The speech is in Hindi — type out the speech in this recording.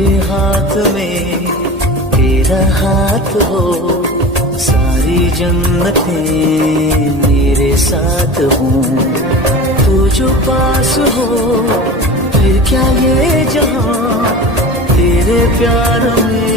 मेरे हाथ में तेरा हाथ हो, सारी जन्नतें मेरे साथ हों। तू जो पास हो फिर क्या ये जहां, तेरे प्यार में